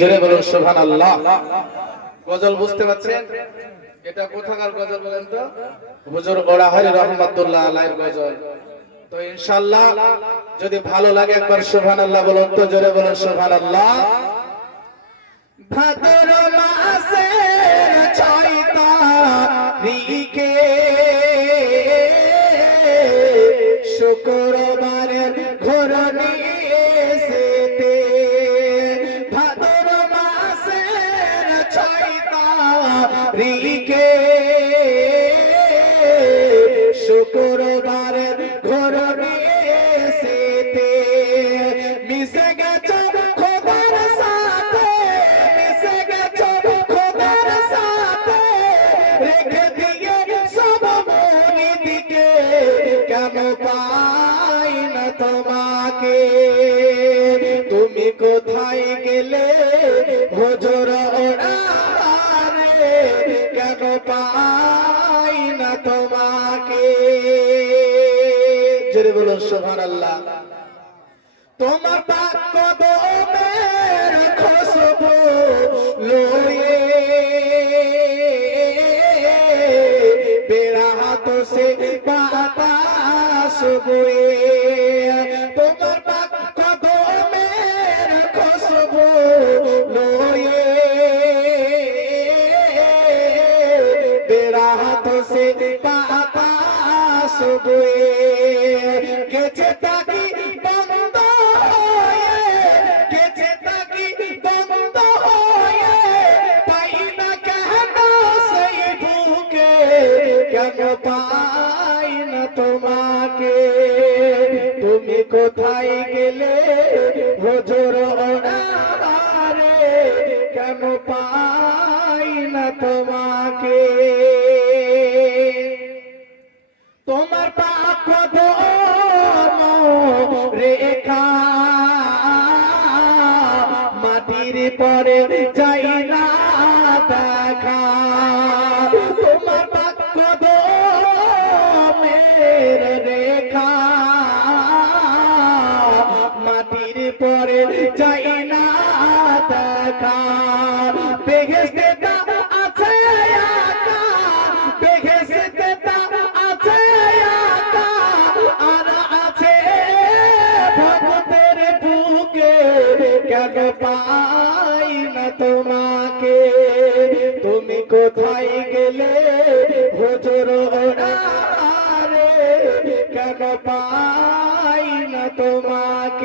জোরে বলুন সুবহানাল্লাহ। গজল বুঝতে পারছেন? এটা কোথাকার গজল বলেন তো? হুজুর ওরাহারি রহমাতুল্লাহ আলাইহির গজল। তো ইনশাআল্লাহ যদি ভালো লাগে একবার সুবহানাল্লাহ বলুন তো, জোরে বলুন সুবহানাল্লাহ। ভাদর মাসে 6 তারিখে শুক্রবারের ঘরণী এসেতে, ভাদর মাসের 6 তারিখে শুক্রবারের ঘরণী এসেতে মিশে গেছে খোদার সাথে, মিশে গেছে খোদার সাথে, রেখে দিয়ে সব মুরিদকে কেন পাই না তোমাকে, তুমি কোথায় গেলে হুজুর ওরাহারে, কেন পাই না তোমাকে। জোরে বলুন সুবহানাল্লাহ। তোমার পাক কদমের খুশবু লয়ে বেরাত সে বাতাস বয়ে, তোমার পাক কদমের খুশবু লয়ে বেরাত সে বাতাস বয়ে গেছে তাকি বন্ধ হয়ে, গেছে তাকি বন্ধ হয়ে, পাই না কেন সেই বুকে, কেন পাই না তোমাকে, তুমি কোথায় গেলে হুজুর ওরাহারে, কেন পাই না তোমাকে। তোমার পাক কদম রেখা মাটির পরে যাই না দেখা, তোমার পাক কদমের রেখা মাটির পরে যাই না দেখা, বেহেশতে আছে আকা, বেহেশতে আছে আকা, আর আছে ভক্তের বুকে, কেন পাই না তোমাকে, তুমি কোথায় গেলে হুজুর ওরাহারে, কেন পাই না তোমাকে।